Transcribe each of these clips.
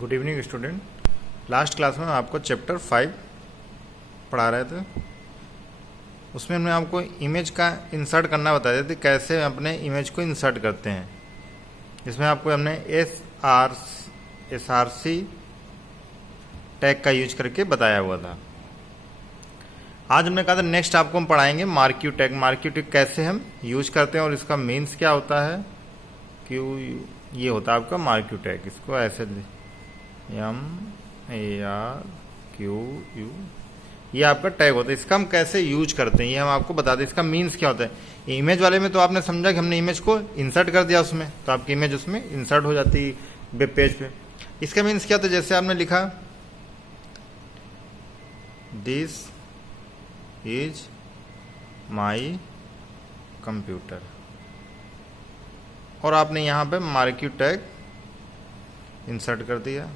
Good evening student. Last class में हम आपको चैप्टर 5 पढ़ा रहे थे। उसमें हमने आपको इमेज का इंसर्ट करना बताया था, कैसे अपने इमेज को इंसर्ट करते हैं। इसमें आपको हमने एस आर सी टैग का यूज करके बताया हुआ था। आज हमने कहा था नेक्स्ट आपको हम पढ़ाएंगे मार्क्यू टैग। मार्क्यू टैग कैसे हम यूज करते हैं और इसका मीन्स क्या होता है। क्यू ये होता है आपका मार्क्यू टैग। इसको ऐसे MARQU ये आपका टैग होता है। इसका हम कैसे यूज करते हैं ये हम आपको बता दें। इसका मीन्स क्या होता है। इमेज वाले में तो आपने समझा कि हमने इमेज को इंसर्ट कर दिया उसमें, तो आपकी इमेज उसमें इंसर्ट हो जाती है वेब पेज पे। इसका मीन्स क्या होता है, जैसे आपने लिखा दिस इज माई कंप्यूटर और आपने यहां पे मार्क्यू टैग इंसर्ट कर दिया,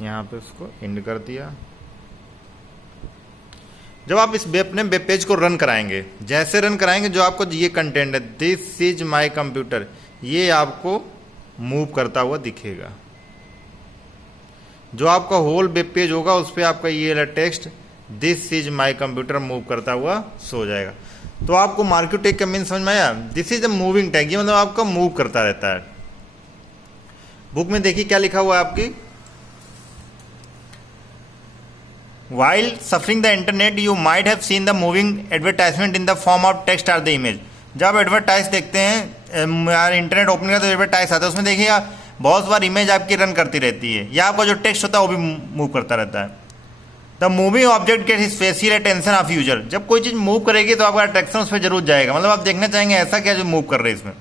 यहां पे उसको एंड कर दिया। जब आप इस अपने वेब पेज को रन कराएंगे, जैसे रन कराएंगे जो आपको ये कंटेंट है दिस इज माई कंप्यूटर, ये आपको मूव करता हुआ दिखेगा। जो आपका होल वेब पेज होगा उस पर आपका ये text this is my computer move करता हुआ सो जाएगा। तो आपको मार्क्यू टैग का मीन समझ में आया। This is a moving tag, ये मतलब आपका मूव करता रहता है। बुक में देखिए क्या लिखा हुआ है आपकी, While surfing the internet, you might have seen the moving advertisement in the form of text or the image. जब एडवर्टाइज देखते हैं यार इंटरनेट ओपन का तो एडवर्टाइज आता है, उसमें देखिएगा बहुत बार इमेज आपकी रन करती रहती है या आपका जो टेक्स्ट होता है वो भी मूव करता रहता है। The moving object get his facial attention of user. जब कोई चीज़ मूव करेगी तो आपका अट्रैक्शन उस पर जरूर जाएगा, मतलब आप देखना चाहेंगे ऐसा क्या जो मूव कर रहे हैं इसमें।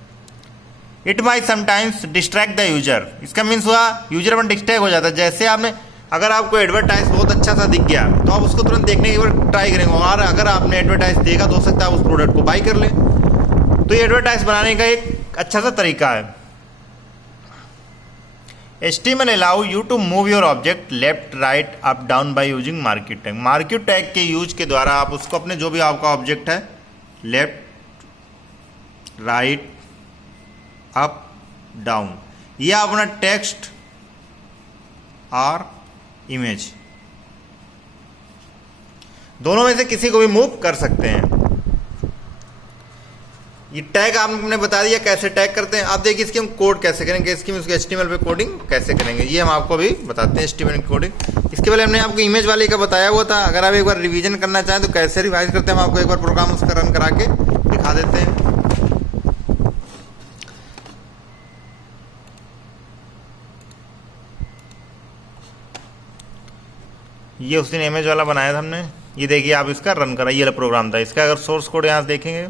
It might sometimes distract the user. इसका मीन्स हुआ यूजर अपन डिस्ट्रैक्ट हो जाता है। जैसे आपने अगर आपको एडवर्टाइज बहुत अच्छा सा दिख गया तो आप उसको तुरंत देखने की बार ट्राई करेंगे, और अगर आपने एडवर्टाइज देखा तो हो सकता है आप उस प्रोडक्ट को बाई कर लें। तो ये एडवर्टाइज बनाने का एक अच्छा सा तरीका है। HTML allow you to move your object left, right, up, down by using marquee tag। Marquee tag के यूज के द्वारा आप उसको अपने जो भी आपका ऑब्जेक्ट है लेफ्ट, राइट, अप, डाउन, ये अपना टेक्स्ट और इमेज दोनों में से किसी को भी मूव कर सकते हैं। ये टैग आपने बता दिया कैसे टैग करते हैं। आप देखिए इसकी हम कोड कैसे करेंगे, इसकी उसके HTML पे कोडिंग कैसे करेंगे ये हम आपको अभी बताते हैं। HTML की कोडिंग इसके पहले हमने आपको इमेज वाले का बताया हुआ था। अगर आप एक बार रिवीजन करना चाहें तो कैसे रिवाइज करते हैं हम आपको एक बार प्रोग्राम उसका रन करा के दिखा देते हैं। ये उस दिन इमेज वाला बनाया था हमने। ये देखिए आप इसका रन करा, ये प्रोग्राम था इसका। अगर सोर्स कोड यहां से देखेंगे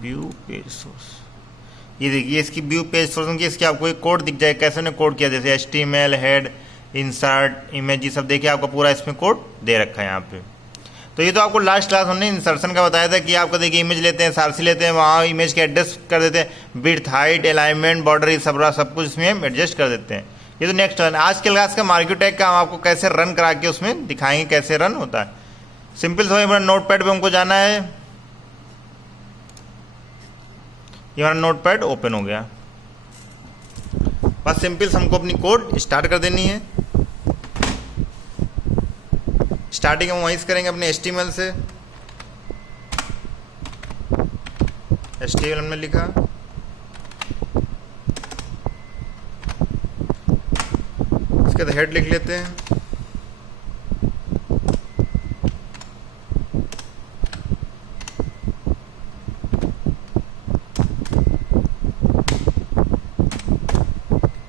व्यू पेज सोर्स, ये देखिए इसकी व्यू पेज सोर्स की इसकी आपको एक कोड दिख जाएगा कैसे उन्हें कोड किया, जैसे HTML, हेड, इंसर्ट, इमेज, ये सब देखिए आपको पूरा इसमें कोड दे रखा है यहाँ पे। तो ये तो आपको लास्ट क्लास हमने इंसर्शन का बताया था कि आपको देखिए इमेज लेते हैं, सारसी लेते हैं, वहाँ इमेज के एडजस्ट कर देते हैं, विड्थ, हाइट, अलाइनमेंट, बॉर्डर, ये सब कुछ इसमें हम एडजस्ट कर देते हैं। ये तो नेक्स्ट है। आज के क्लास का मार्क्यू टैग का हम आपको कैसे रन करा के उसमें दिखाएंगे कैसे रन होता है। सिंपल सा नोट पैड पर हमको जाना है। ये हमारा नोट पैड ओपन हो गया। बस सिंपल हमको अपनी कोड स्टार्ट कर देनी है। स्टार्टिंग हम वहीं से करेंगे अपने HTML से। HTML हमने लिखा, इसके बाद हेड लिख लेते हैं।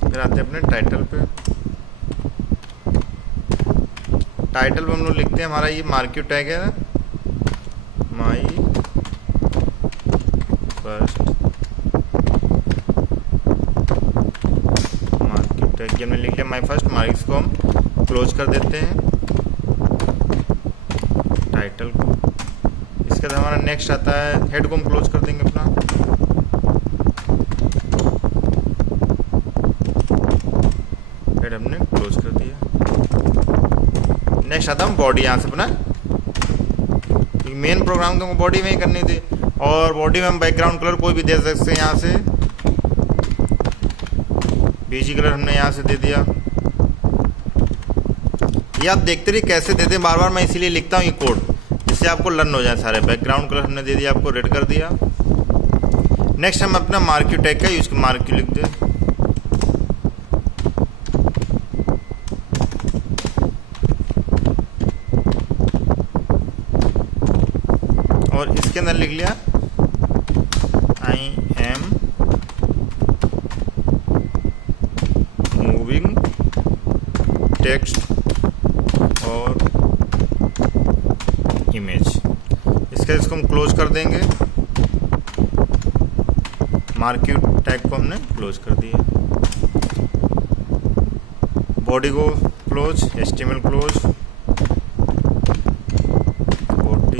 फिर आते हैं अपने टाइटल पे। टाइटल पे हम लोग लिखते हैं हमारा ये मार्क्यू टैग है, माई फर्स्ट मार्क्यू टैग, ये हमने लिख लिया माई फर्स्ट। मार्क्स को हम क्लोज कर देते हैं टाइटल को। इसके बाद हमारा नेक्स्ट आता है हेड को हम क्लोज कर देंगे अपना। हेड हमने क्लोज कर दिया। नेक्स्ट आता हूँ बॉडी, यहाँ से अपना मेन प्रोग्राम तो बॉडी में ही करनी थी, और बॉडी में हम बैकग्राउंड कलर कोई भी दे सकते हैं। यहाँ से बेजी कलर हमने यहाँ से दे दिया। ये आप देखते रहिए कैसे देते हैं, बार बार मैं इसीलिए लिखता हूँ ये कोड, जिससे आपको लर्न हो जाए सारे। बैकग्राउंड कलर हमने दे दिया, आपको रेड कर दिया। नेक्स्ट हम अपना मार्क्यू टैग का यूज, मार्क्यू लिख दे, और इसके अंदर लिख लिया आई एम मूविंग टेक्स्ट और इमेज। इसको हम क्लोज कर देंगे, मार्क्यू टैग को हमने क्लोज कर दिया। बॉडी को close, HTML close, body,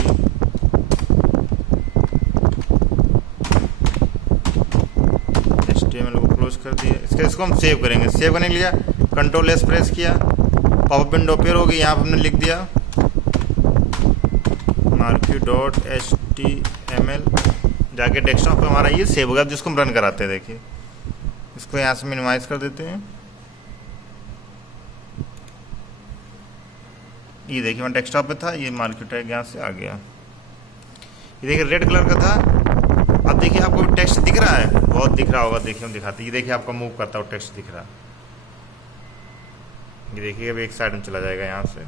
HTML को क्लोज कर दिया। इसको हम सेव करेंगे। सेव करने के लिए Ctrl+S प्रेस किया, पॉपअप विंडो अपेयर होगी। यहाँ पर हमने लिख दिया marquee.html, जाके डेस्कटॉप पे हमारा ये सेव होगा, जिसको हम रन कराते हैं। देखिए इसको यहाँ से मिनिमाइज कर देते हैं। ये देखिए मैं डेस्कटॉप पे था, ये मार्क्यू टैग यहाँ से आ गया। ये देखिए रेड कलर का था। अब देखिए आपको टेक्स्ट दिख रहा है, बहुत दिख रहा होगा। देखिए हम दिखाते हैं, ये देखिए आपका मूव करता हुआ टेक्स्ट दिख रहा है। ये देखिए अब एक साइड में चला जाएगा यहाँ से।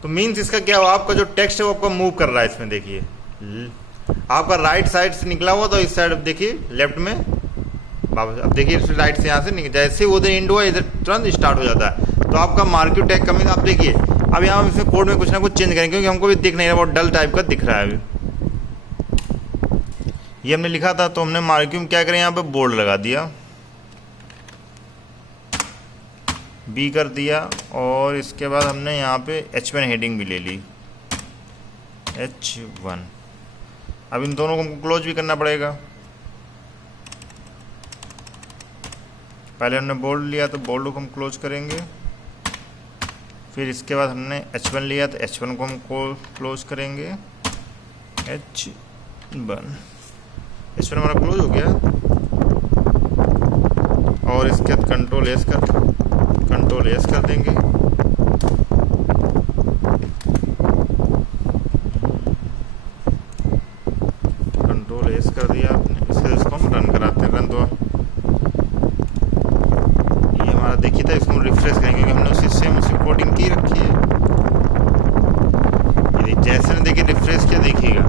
तो मीन्स इसका क्या हुआ, आपका जो टेक्स्ट है वो आपका मूव कर रहा है। इसमें देखिए आपका राइट साइड से निकला हुआ, तो इस साइड देखिए लेफ्ट में वापस। अब देखिए राइट से यहाँ से जैसे वो उधर एंड हुआ, इधर तुरंत स्टार्ट हो जाता है। तो आपका मार्क्यू टैग का मीन आप देखिए। अब यहाँ हम इसमें कोड में कुछ ना कुछ चेंज करेंगे, क्योंकि हमको भी दिख नहीं रहा, बहुत डल टाइप का दिख रहा है। अभी ये हमने लिखा था, तो हमने मार्क्यू में क्या करें, यहाँ पे बोल्ड लगा दिया, B कर दिया, और इसके बाद हमने यहाँ पे H1 हेडिंग भी ले ली, H1। अब इन दोनों को हमको क्लोज भी करना पड़ेगा। पहले हमने बोल्ड लिया, तो बोल्ड को हम क्लोज करेंगे। फिर इसके बाद हमने H1 लिया, तो H1 को हम क्लोज करेंगे, H1 हमारा क्लोज हो गया। और इसके बाद Ctrl+S कर देंगे। Ctrl+S कर दिया आपने। इसको हम रन कराते हैं। रन तो ये हमारा देखिए था, इसको हम रिफ्रेश करेंगे, क्योंकि हमने उसी सेम उसी कोडिंग की रखी है। ये जैसे ने देखिए रिफ्रेश किया, देखिएगा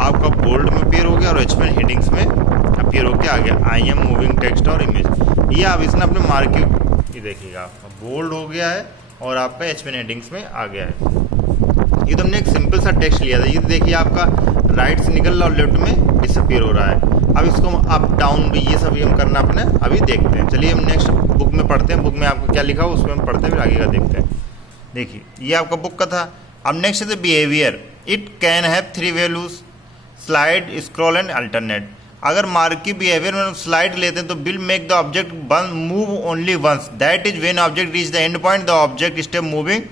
आपका बोल्ड में अपीयर हो गया और H1 हेडिंग्स में अपीयर होकर आ गया, आई एम मूविंग टेक्स्ट और इमेज। ये आप इसने अपने मार्क्यू, ये देखिएगा आपका बोल्ड हो गया है और आपका H1 हेडिंग्स में आ गया है। ये तो हमने एक सिंपल सा टेक्स्ट लिया था। ये देखिए आपका राइट से निकल रहा और लेफ्ट में डिसअपीयर हो रहा है। अब इसको हम अप डाउन भी ये सब हम करना अपने अभी देखते हैं। चलिए हम नेक्स्ट बुक में पढ़ते हैं। बुक में आपको क्या लिखा हो उसमें हम पढ़ते हैं, फिर आगे का देखते हैं। देखिए ये आपका बुक का था। अब नेक्स्ट है behaviour. It can have 3 values, slide, scroll and alternate. अगर मार्क्यू बिहेवियर में स्लाइड लेते हैं तो will make the object move only once, that is when object reach the end point the object stay moving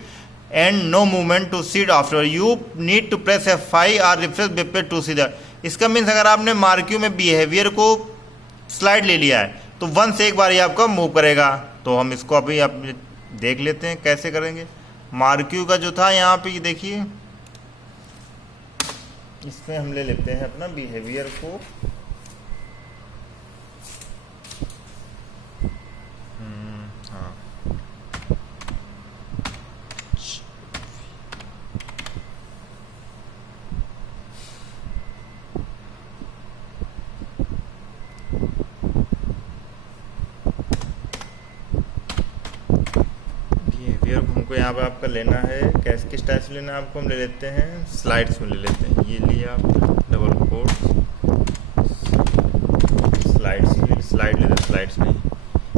and no movement to see after, you need to press F5 और refresh web page to see that. इसका means अगर आपने marquee में behaviour को slide ले लिया है तो वंस एक बार ही आपका मूव करेगा। तो हम इसको अभी आप देख लेते हैं कैसे करेंगे। मार्क्यू का जो था यहाँ पे, ये देखिए इसमें हम ले लेते हैं अपना बिहेवियर को। हाँ हमको यहाँ पे आपका लेना है, कैसे किस टाइप से लेना है आपको, हम ले लेते हैं स्लाइड्स में ले लेते हैं। ये लिया डबल कोट स्लाइड्स, स्लाइड लेते हैं, स्लाइड्स में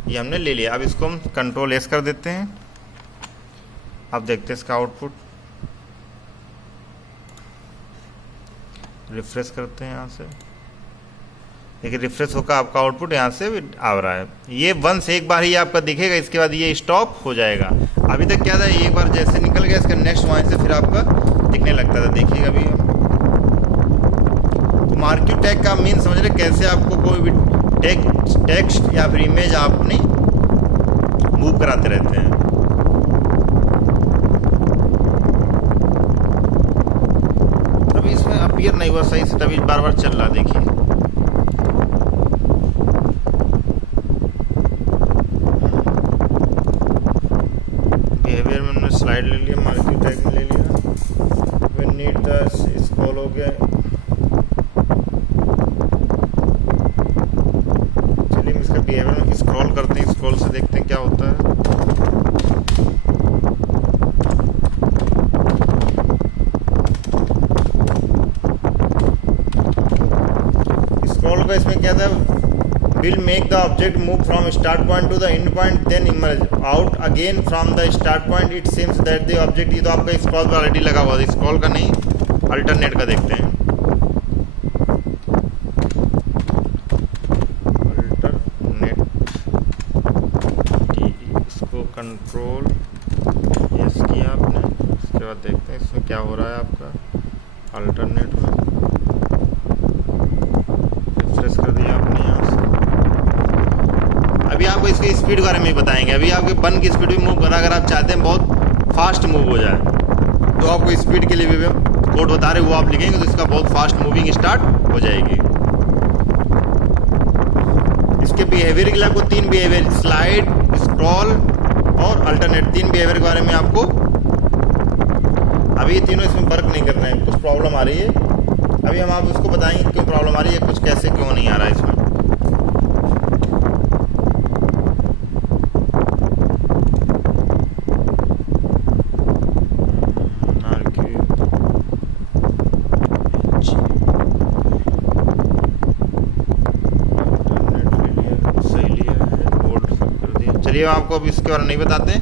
ये हमने ले लिया। अब इसको हम Ctrl+S कर देते हैं। अब देखते हैं इसका आउटपुट, रिफ्रेश करते हैं यहाँ से। देखिए रिफ्रेश होकर आपका आउटपुट यहाँ से आ रहा है। ये वंस एक बार ही आपका दिखेगा, इसके बाद ये स्टॉप हो जाएगा। अभी तक क्या था, एक बार जैसे निकल गया इसका नेक्स्ट वहाँ से फिर आपका दिखने लगता था। देखिएगा अभी हम तो मार्क्यू टैग का मीन समझ रहे, कैसे आपको कोई भी टेक्स्ट या फिर इमेज आपने मूव कराते रहते हैं। अभी इसमें अपीयर नहीं हुआ सही से, तभी बार बार चल रहा। देखिए बिहेवियर में हमने स्लाइड ले लिया, मार्क्यू टैग में ले लिया, वी नीड द स्क्रॉल हो गया। चलिए इसका बिहेवियर में स्क्रॉल करते हैं, स्क्रॉल से देखते हैं क्या होता है। स्क्रॉल का इसमें क्या था, will make the object move from start point to the end point then emerge out again from the start point. It seems that the object, ये तो आपका स्क्रॉल पर ऑलरेडी लगा हुआ है, स्क्रॉल का नहीं अल्टरनेट का देखते हैं। अल्टरनेट इसको कंट्रोल एस किया आपने, उसके बाद देखते हैं इसमें क्या हो रहा है आपका अल्टरनेट में। रिफ्रेश कर दिया आपने यहाँ से। अभी आपको इसकी स्पीड के बारे में बताएंगे। अभी आपके बन की स्पीड भी मूव करना, अगर आप चाहते हैं बहुत फास्ट मूव हो जाए तो आपको स्पीड के लिए भी कोड बता रहे, वो आप लिखेंगे तो इसका बहुत फास्ट मूविंग स्टार्ट हो जाएगी। इसके बिहेवियर के लिए आपको 3 बिहेवियर, स्लाइड, स्क्रॉल और अल्टरनेट, 3 बिहेवियर के बारे में आपको अभी ये तीनों इसमें वर्क नहीं कर रहे हैं, कुछ प्रॉब्लम आ रही है। अभी हम आप उसको बताएंगे क्यों प्रॉब्लम आ रही है, कुछ कैसे क्यों नहीं आ रहा है इसमें। चलिए आपको अब इसके बारे में नहीं बताते,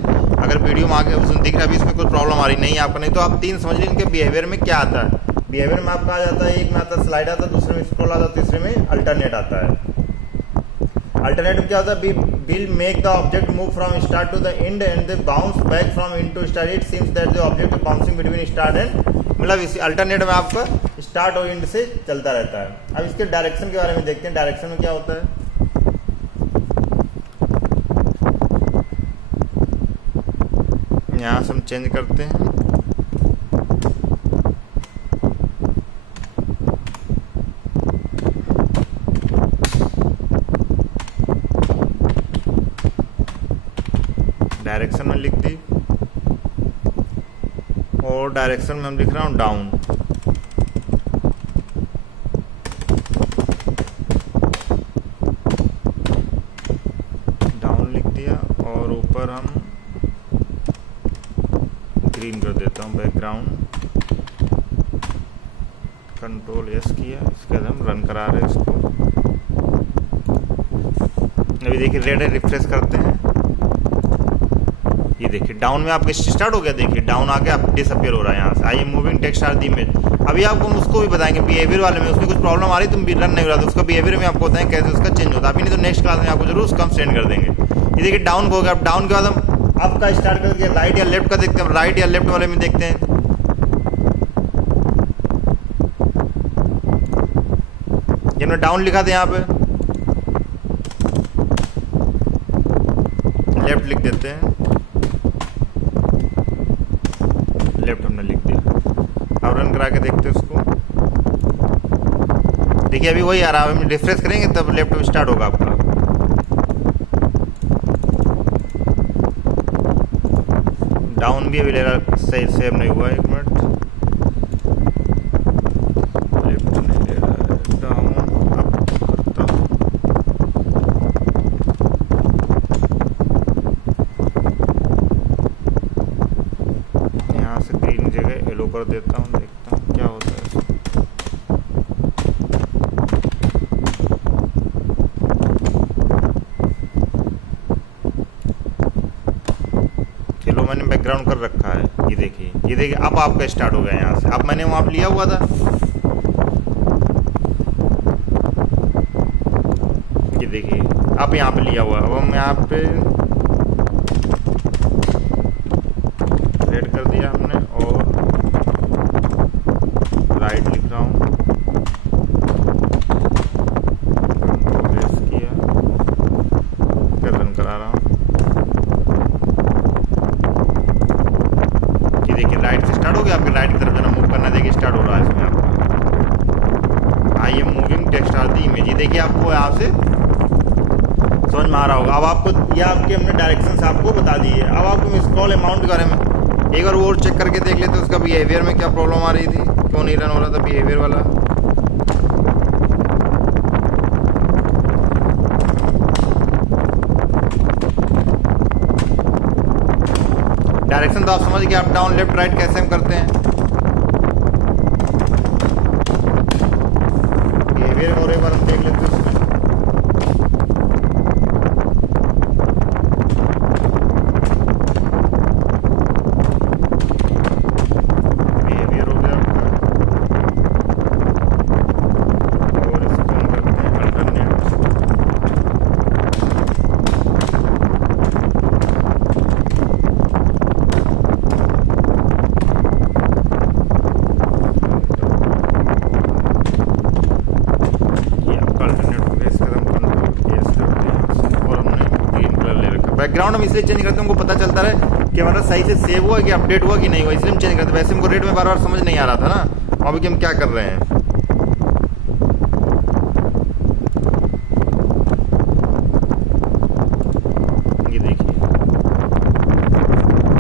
अगर वीडियो में आगे ऑप्शन दिख रहा है, अभी इसमें कोई प्रॉब्लम आ रही नहीं है आपको, नहीं तो आप 3 समझ लीजिए इनके बिहेवियर में क्या आता है। बिहेवियर में आपका आ जाता है, एक में आता है स्लाइड आता है, दूसरे में स्क्रॉल आता है, तीसरे में अल्टरनेट आता है। अल्टरनेट में क्या होता है, will make the object move from start to the end and the bounce back from end to start. It seems that the object is bouncing between start and, मतलब इस अल्टरनेट में आपका स्टार्ट और and से चलता रहता है। अब इसके डायरेक्शन के बारे में देखते हैं, डायरेक्शन में क्या होता है। यहाँ से हम चेंज करते हैं, डायरेक्शन में लिख दी और डायरेक्शन में हम लिख रहा हूँ डाउन। डाउन लिख दिया और ऊपर हम ग्रीन कर देता हूँ बैकग्राउंड। कंट्रोल एस किया, इसके बाद हम रन करा रहे हैं इसको। अभी देखिए रेड है, रिफ्रेश करते हैं, ये देखिए डाउन में आपका स्टार्ट हो गया। देखिए डाउन आके आप डिसअपियर हो रहा है यहाँ से। I moving text or the image. अभी आपको हम उसको भी बताएंगे बिहेवियर वाले में, उसमें कुछ प्रॉब्लम आ रही तो रन नहीं हो रहा, तो उसका बिहेवियर में आपको बताएंगे कैसे उसका चेंज होता है। अभी नहीं तो नेक्स्ट क्लास में आपको जरूर उसका हम सेंड कर देंगे। ये देखिए डाउन हो गया। अब डाउन के बाद हम आपका स्टार्ट करके राइट या लेफ्ट का देखते हैं, राइट या लेफ्ट वाले में देखते हैं। जिनमें डाउन लिखा था यहाँ पे लेफ्ट लिख देते हैं, लेफ्ट हमने लिख दिया। अब रन करा के देखते हैं उसको। देखिए अभी वही आ रहा है, हम रिफ्रेश करेंगे तब लेफ्ट में स्टार्ट होगा आपका। डाउन भी अभी ले रहा, सही सेव नहीं हुआ, 1 मिनट। लेफ्ट नहीं ले रहा है, डाउन अप करता हूँ। यहाँ से ग्रीन जगह येलो कर देता हूँ, देखता हूँ क्या होता है। चलो मैंने बैकग्राउंड कर रखा है, ये देखिए अब आपका स्टार्ट हो गया यहाँ से। अब मैंने वहाँ लिया हुआ था, अब यहाँ पे लिया हुआ है। अब हम यहाँ पे रेड कर दिया हमने और राइट लिख रहा हूँ, प्रेस किया, फिर रन करा रहा हूँ। ये देखिए राइट से स्टार्ट हो गया, आपके राइट की तरफ जाना मूव करना, देखिए स्टार्ट हो रहा है इसमें आपका। I am moving text or the image, ये देखिए आपको यहाँ से समझ में आ रहा होगा। अब आपको ये आपके हमने डायरेक्शंस आपको बता दी है। अब आपको स्क्रॉल अमाउंट के बारे में एक बार और चेक करके देख लेते, उसका बिहेवियर में क्या प्रॉब्लम आ रही थी, क्यों नहीं रन हो रहा था बिहेवियर वाला। डायरेक्शन तो आप समझ गए, अप डाउन लेफ्ट राइट कैसे हम करते हैं। बिहेवियर और एक बार हम देख लेते हैं उसमें। बैकग्राउंड हम इसलिए चेंज करते हैं, हमको पता चलता रहे कि हमारा सही से सेव हुआ कि अपडेट हुआ कि नहीं हुआ, इसलिए हम चेंज करते हैं। वैसे हमको रेड में बार बार समझ नहीं आ रहा था ना, अभी कि हम क्या कर रहे हैं। ये देखिए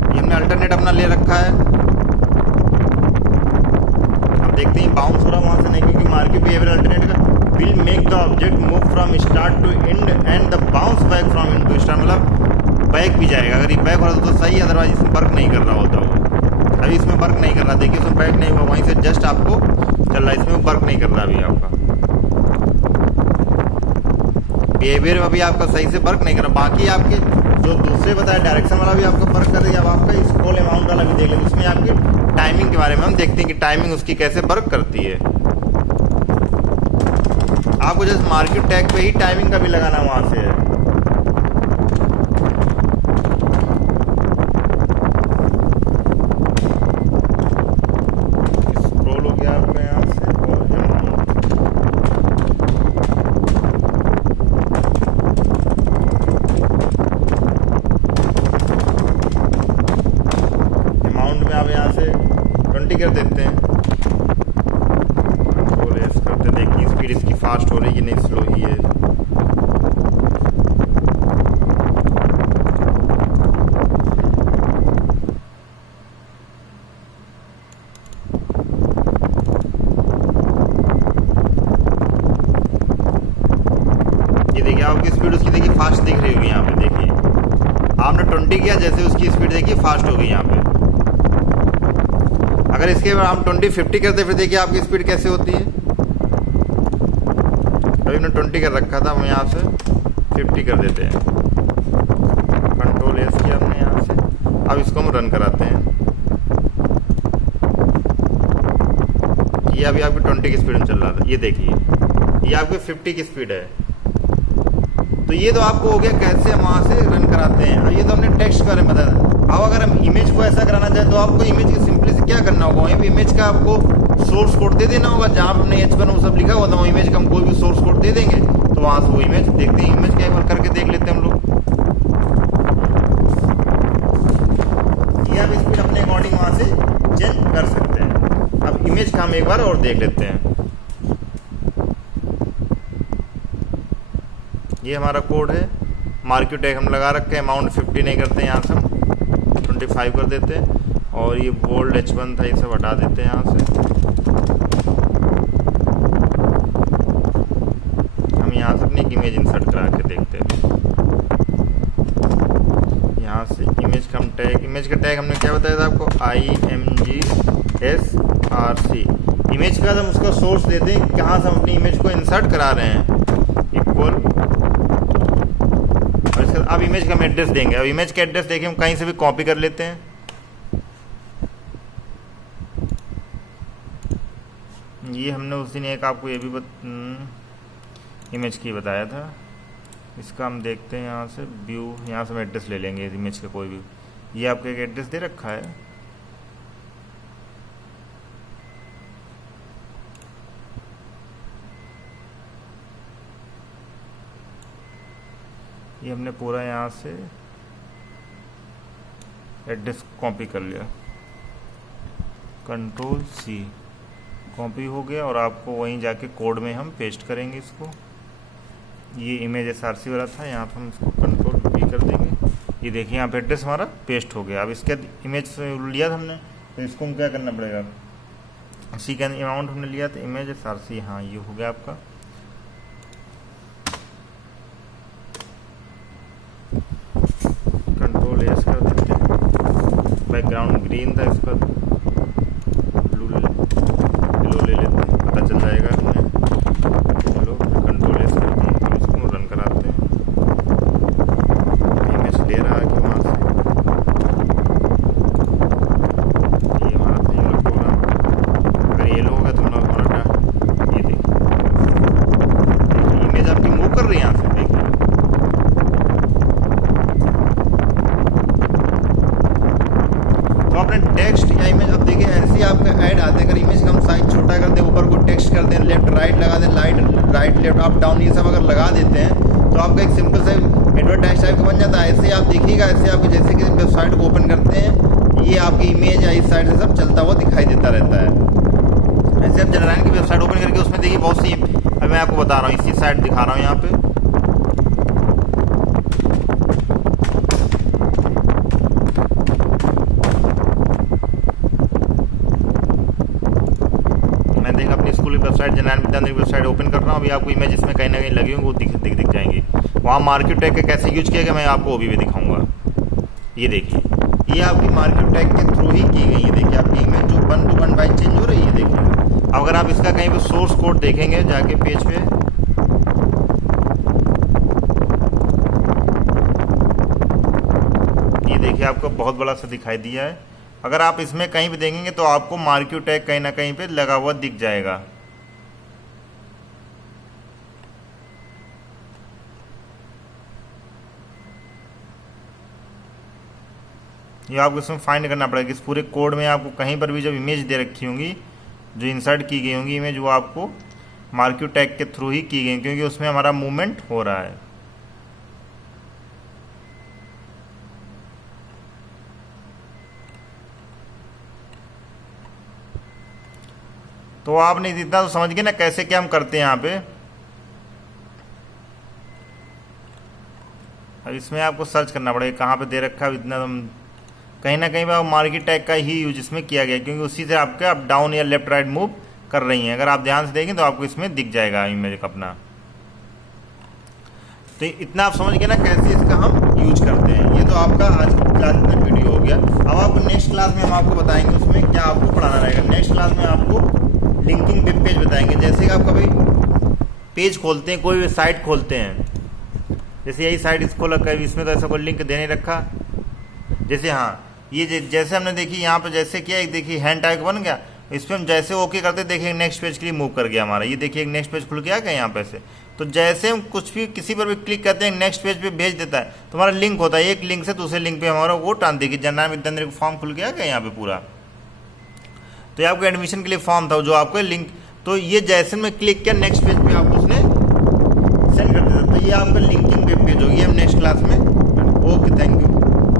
ये हमने अल्टरनेट अपना ले रखा है। अब देखते हैं बाउंस हो रहा वहां से नहीं, क्योंकि मार्केट बिहेवियर अल्टरनेट का will make the object move from start to end and the bounce back from end to start, मतलब बैक भी जाएगा। अगर ये बैक हो रहा तो सही है, अदरवाइज इसमें वर्क नहीं कर रहा होता वो। अभी इसमें वर्क नहीं कर रहा, देखिए इसमें बैक नहीं हुआ, वहीं से जस्ट आपको चल रहा है, इसमें वर्क नहीं कर रहा अभी आपका बिहेवियर में, अभी आपका सही से वर्क नहीं कर रहा। बाकी आपके जो दूसरे बताया डायरेक्शन वाला भी आपका वर्क कर रही है। अब आपका स्क्रॉल अमाउंट वाला भी देख लेते, उसमें आपकी टाइमिंग के बारे में हम देखते हैं कि टाइमिंग उसकी कैसे वर्क करती है। आपको जैसे मार्केट टैग पे ही टाइमिंग का भी लगाना वहां से है। स्क्रॉल हो गया आपका यहाँ से और अमाउंट में आप यहाँ से 20 कर देते हैं। देखिए स्पीड इसकी फास्ट हो रही है कि नहीं, स्लो ही है। ये देखिए आपकी स्पीड उसकी देखिए फास्ट दिख रही होगी यहाँ पे। देखिए आपने 20 किया, जैसे उसकी स्पीड देखिए फास्ट हो गई यहाँ पे। अगर इसके बाद हम 20-50 करते फिर देखिए आपकी स्पीड कैसे होती है। अभी हमने 20 कर रखा था, हम यहाँ से 50 कर देते हैं। कंट्रोल एस किया हमने यहाँ से। अब इसको हम रन कराते हैं। ये अभी आपकी 20 की स्पीड में चल रहा था, ये देखिए ये आपकी 50 की स्पीड है। तो ये तो आपको हो गया कैसे हम वहाँ से रन कराते हैं। अब ये तो हमने टेक्स्ट के बारे में बताया। अब अगर हम इमेज को ऐसा कराना चाहें तो आपको इमेज की सिंपली से क्या करना होगा, वहीं इमेज का आपको सोर्स कोड दे देना होगा। जहाँ हमने H1 वो सब लिखा हुआ था, वो इमेज का हम कोई भी सोर्स कोड दे देंगे, तो वहाँ से वो इमेज देखते हैं। इमेज का एक बार करके देख लेते हैं हम लोग। ये आप स्पीड अपने अकॉर्डिंग वहाँ से चेंज कर सकते हैं। अब इमेज का हम एक बार और देख लेते हैं। ये हमारा कोड है, मार्केट टैग हम लगा रखे हैं। अमाउंट 50 नहीं करते, यहाँ से हम 25 कर देते हैं। और ये बोल्ड H1 था, ये सब हटा देते हैं यहाँ से। हम यहाँ से अपनी इमेज इंसर्ट करा के देखते हैं। यहाँ से इमेज का हम टैग, इमेज का टैग हमने क्या बताया था आपको, IMGSRC। इमेज का हम उसका सोर्स देते हैं, कहाँ से हम अपनी इमेज को इंसर्ट करा रहे हैं, इक्वल। और इसके अब इमेज का हम एड्रेस देंगे। अब इमेज का एड्रेस देखिए हम कहीं से भी कॉपी कर लेते हैं। ये हमने उस दिन एक आपको ये भी इमेज की बताया था। इसका हम देखते हैं यहाँ से व्यू, यहाँ से हम एड्रेस ले लेंगे इमेज का कोई भी। ये आपका एक एड्रेस दे रखा है, ये हमने पूरा यहाँ से एड्रेस कॉपी कर लिया, कंट्रोल सी, कॉपी हो गया। और आपको वहीं जाके कोड में हम पेस्ट करेंगे इसको। ये इमेज SRC वाला था, यहाँ पर हम इसको कंट्रोल V कर देंगे। ये देखिए यहाँ पे एड्रेस हमारा पेस्ट हो गया। अब इसके इमेज लिया था हमने, तो इसको हम क्या करना पड़ेगा, सी का अमाउंट हमने लिया था इमेज SRC, हाँ ये हो गया आपका। कंट्रोल एस कर देते हैं, बैकग्राउंड ग्रीन था, इसका ब्लू ले लेते हैं, पता चल जाएगा हमें। चलो कंट्रोल एस कर दिए, अब इसको रन कराते हैं। इमेज ले रहा है कि वहाँ से ये हमारा था येलो होगा, अगर येलो होगा तो हमारा ये देखिए इमेज आपकी मूव कर रही है यहाँ से, देखिए तो आपने टेक्स्ट या इमेज, अब देखिए ऐसे आपका ऐड आते हैं। अगर इमेज का हम साइज छोटा कर दें, ऊपर को टेक्स्ट कर दें, लेफ्ट राइट लगा दें, राइट लेफ्ट अप डाउन ये सब अगर लगा देते हैं तो आपका एक सिंपल सा एडवर्टाइज टाइप का बन जाता है। ऐसे आप देखिएगा, ऐसे आपको जैसे कि वेबसाइट को ओपन करते हैं, ये आपकी इमेज या इस साइड से सब चलता हुआ दिखाई देता रहता है। ऐसे आप जनरल की वेबसाइट ओपन करके उसमें देखिए बहुत सी, अब मैं आपको बता रहा हूँ, इसी साइड दिखा रहा हूँ यहाँ पे। मैं देखा अपनी स्कूल की वेबसाइट जनरल विद्यालय की वेबसाइट ओपन कर रहा हूँ। अभी आपको इमेज इसमें कहीं ना कहीं लगी होंगी, वो दिख जाएंगी। वहाँ मार्केट टैग का कैसे यूज किया गया मैं आपको वो भी दिखाऊंगा। ये देखिए, ये आपकी मार्केट टैग के थ्रू ही की गई है। देखिए आपकी इमेज जो 1 to 1 बाई चेंज हो रही है, देखिए। अगर आप इसका कहीं पे सोर्स कोड देखेंगे जाके पेज पे, ये देखिए आपको बहुत बड़ा सा दिखाई दिया है। अगर आप इसमें कहीं भी देखेंगे तो आपको मार्केट टैग कहीं ना कहीं पे लगा हुआ दिख जाएगा। ये आपको इसमें फाइंड करना पड़ेगा। इस पूरे कोड में आपको कहीं पर भी जब इमेज दे रखी होंगी, जो इंसर्ट की गई होंगी इमेज, वो आपको मार्केट टैग के थ्रू ही की गई, क्योंकि उसमें हमारा मूवमेंट हो रहा है। तो आपने इतना तो समझ गए ना कैसे क्या हम करते हैं यहाँ पे। अब इसमें आपको सर्च करना पड़ेगा कहाँ पे दे रखा है, इतना कहीं ना कहीं पर मार्केट टैग का ही यूज इसमें किया गया, क्योंकि उसी से आपके अप डाउन या लेफ्ट राइट मूव कर रही हैं। अगर आप ध्यान से देखें तो आपको इसमें दिख जाएगा इमेज अपना। तो इतना आप समझ गए ना कैसे इसका हम यूज करते हैं। ये तो आपका आज क्लास में वीडियो हो गया। अब आपको नेक्स्ट क्लास में हम आपको बताएंगे उसमें क्या आपको पढ़ाना रहेगा। नेक्स्ट क्लास में आपको लिंकिंग वेब पेज बताएंगे। जैसे कि आप कभी पेज खोलते हैं, कोई भी साइट खोलते हैं, जैसे यही साइट इसको लग गई, इसमें तो ऐसा कोई लिंक दे नहीं रखा। जैसे हाँ ये जैसे हमने देखी यहाँ पे जैसे किया, एक देखिए हैंड टैग बन गया, इस पर हम जैसे ओके करते देखिए नेक्स्ट पेज के लिए मूव कर गया हमारा। ये देखिए एक नेक्स्ट पेज खुल गया क्या यहाँ पे से। तो जैसे हम कुछ भी किसी पर भी क्लिक करते हैं नेक्स्ट पेज पे भेज देता है, तो हमारा लिंक होता है, एक लिंक से दूसरे लिंक पे हमारा वो ट्रांस। देखिए जनरल विद्यालय फॉर्म खुल गया क्या यहाँ पे पूरा। तो ये आपको एडमिशन के लिए फॉर्म था जो आपको लिंक, तो ये जैसे में क्लिक किया नेक्स्ट पेज पे आपको उसने सेंड कर देता। तो ये आपका लिंकिंग वेब पेज होगी। हम नेक्स्ट क्लास में, ओके थैंक यू।